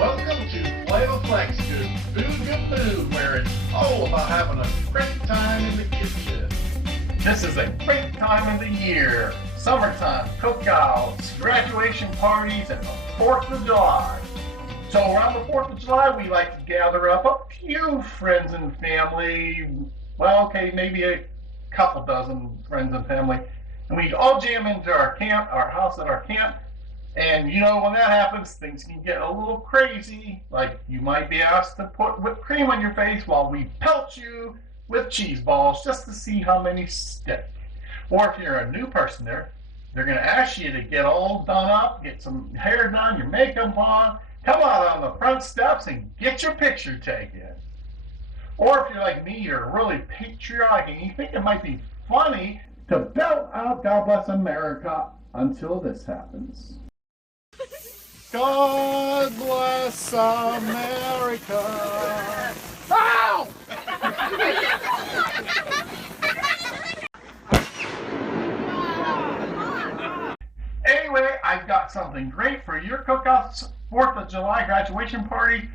Welcome to Flavor Flex, good food, where it's all about having a great time in the kitchen. This is a great time of the year. Summertime, cookouts, graduation parties, and the 4th of July. So around the 4th of July, we like to gather up a few friends and family. Well, okay, maybe a couple dozen friends and family. And we all jam into our house at our camp. And you know, when that happens, things can get a little crazy. Like you might be asked to put whipped cream on your face while we pelt you with cheese balls just to see how many stick. Or if you're a new person there, they're going to ask you to get all done up, get some hair done, your makeup on, come out on the front steps and get your picture taken. Or if you're like me, you're really patriotic and you think it might be funny to belt out God Bless America until this happens. God bless America. Ow! Anyway, I've got something great for your cookouts 4th of July graduation party.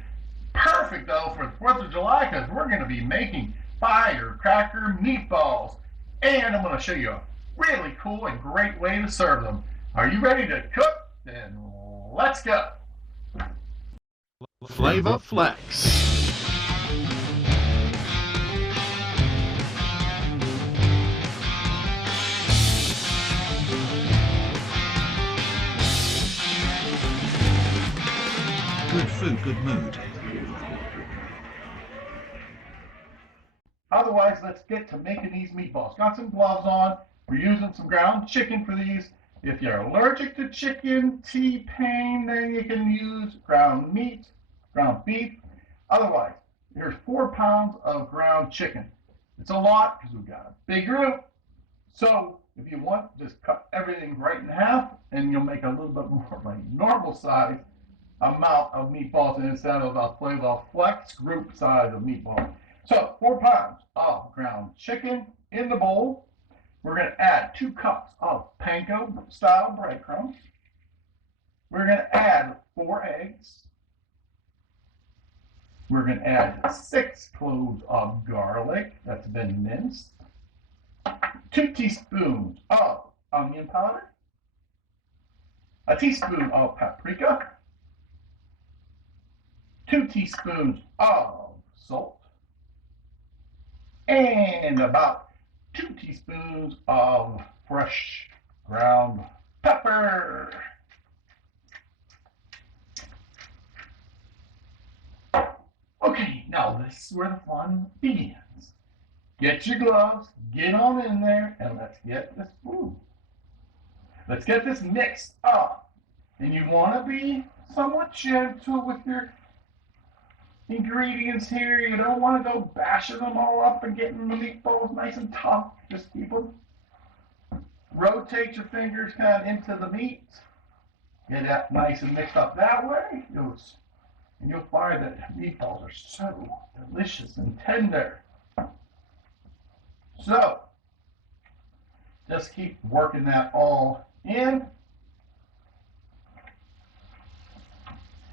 Perfect though for the 4th of July because we're going to be making Firecracker Meatballs. And I'm going to show you a really cool and great way to serve them. Are you ready to cook? Then let's go. Flavor Flex. Good food, good mood. Otherwise, let's get to making these meatballs. Got some gloves on. We're using some ground chicken for these. If you're allergic to chicken, T-pain, then you can use ground meat, ground beef. Otherwise, here's 4 pounds of ground chicken. It's a lot because we've got a big group. So if you want, just cut everything right in half and you'll make a little bit more of a normal size amount of meatballs instead of a Flavor Flex group size of meatballs. So 4 pounds of ground chicken in the bowl. We're going to add 2 cups of panko style breadcrumbs. We're going to add 4 eggs. We're going to add 6 cloves of garlic that's been minced. 2 teaspoons of onion powder. A teaspoon of paprika. 2 teaspoons of salt. And about 2 teaspoons of fresh ground pepper. Okay, now this is where the fun begins. Get your gloves, get on in there, and let's get this food. Let's get this mixed up. And you want to be somewhat gentle with your ingredients here. You don't want to go bashing them all up and getting the meatballs nice and tough. Just keep them. Rotate your fingers kind of into the meat. Get that nice and mixed up that way. And you'll find that meatballs are so delicious and tender. So, just keep working that all in.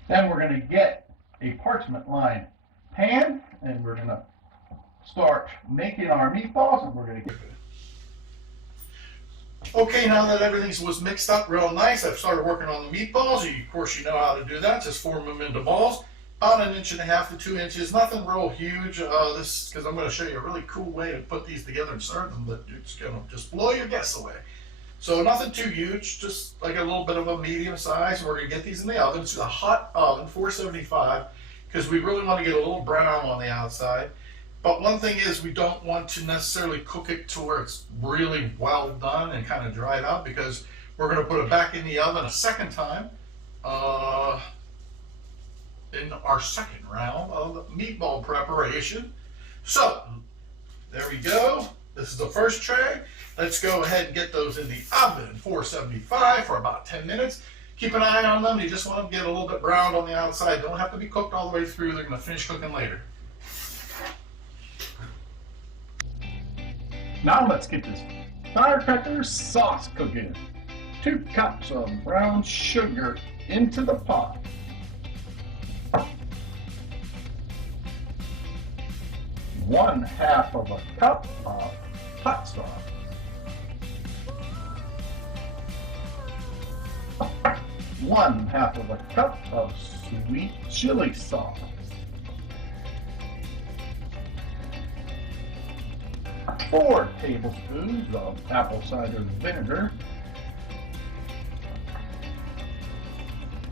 Then we're going to get a parchment lined pan and we're going to start making our meatballs and we're going to get it. Okay, now that everything was mixed up real nice, I've started working on the meatballs. Of course, you know how to do that. Just form them into balls, about 1.5 inches to 2 inches. Nothing real huge. This because I'm going to show you a really cool way to put these together and serve them that it's going to just blow your guests away. So nothing too huge, just like a little bit of a medium size. And we're going to get these in the oven. It's a hot oven, 475, because we really want to get a little brown on the outside. But one thing is we don't want to necessarily cook it to where it's really well done and kind of dried out, because we're going to put it back in the oven a second time in our second round of meatball preparation. So there we go. This is the first tray. Let's go ahead and get those in the oven, 475 for about 10 minutes. Keep an eye on them. You just want them to get a little bit browned on the outside. They don't have to be cooked all the way through. They're going to finish cooking later. Now let's get this firecracker sauce cooking. 2 cups of brown sugar into the pot. 1/2 of a cup of hot sauce. 1/2 of a cup of sweet chili sauce. 4 tablespoons of apple cider vinegar.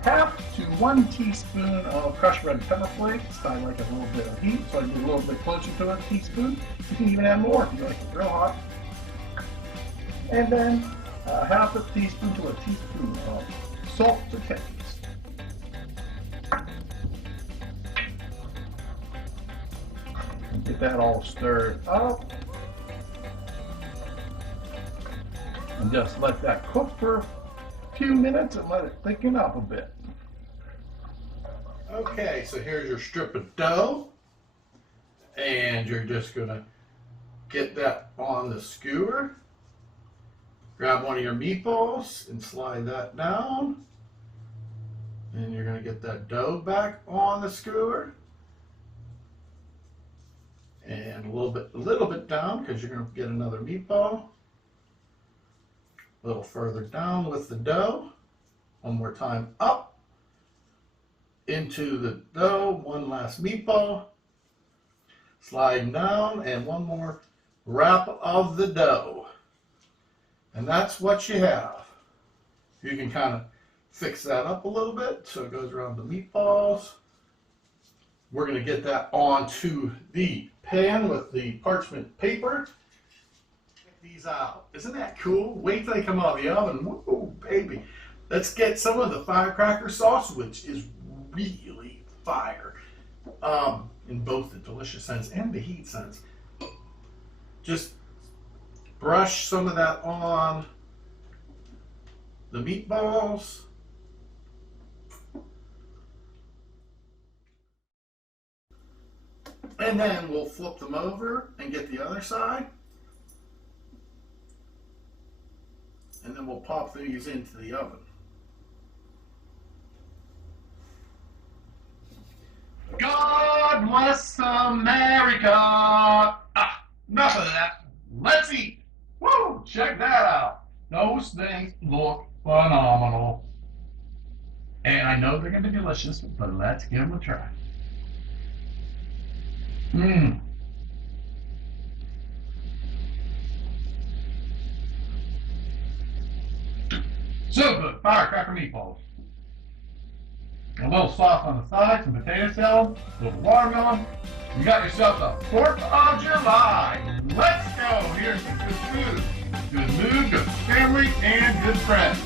1/2 to 1 teaspoon of crushed red pepper flakes. I like a little bit of heat, so I get a little bit closer to a teaspoon. You can even add more if you like it real hot. And then 1/2 a teaspoon to a teaspoon of salt to taste. And get that all stirred up. And just let that cook for a few minutes and let it thicken up a bit. Okay, so here's your strip of dough. And you're just gonna get that on the skewer. Grab one of your meatballs and slide that down. And you're gonna get that dough back on the skewer. And a little bit down because you're gonna get another meatball. A little further down with the dough. One more time up into the dough. One last meatball. Slide down and one more wrap of the dough. And that's what you have. You can kind of fix that up a little bit so it goes around the meatballs. We're going to get that onto the pan with the parchment paper. Check these out. Isn't that cool? Wait till they come out of the oven. Whoa, baby. Let's get some of the firecracker sauce, which is really fire. In both the delicious sense and the heat sense. Just brush some of that on the meatballs. And then we'll flip them over and get the other side. And then we'll pop these into the oven. God bless America! Ah, enough of that. Let's eat. Woo! Check that out. Those things look phenomenal. And I know they're going to be delicious, but let's give them a try. Mmm. So good. Firecracker meatballs. A little sauce on the side, some potato salad, a little watermelon. You got yourself the 4th of July. Let's go. Here's some good food, good mood, good family, and good friends.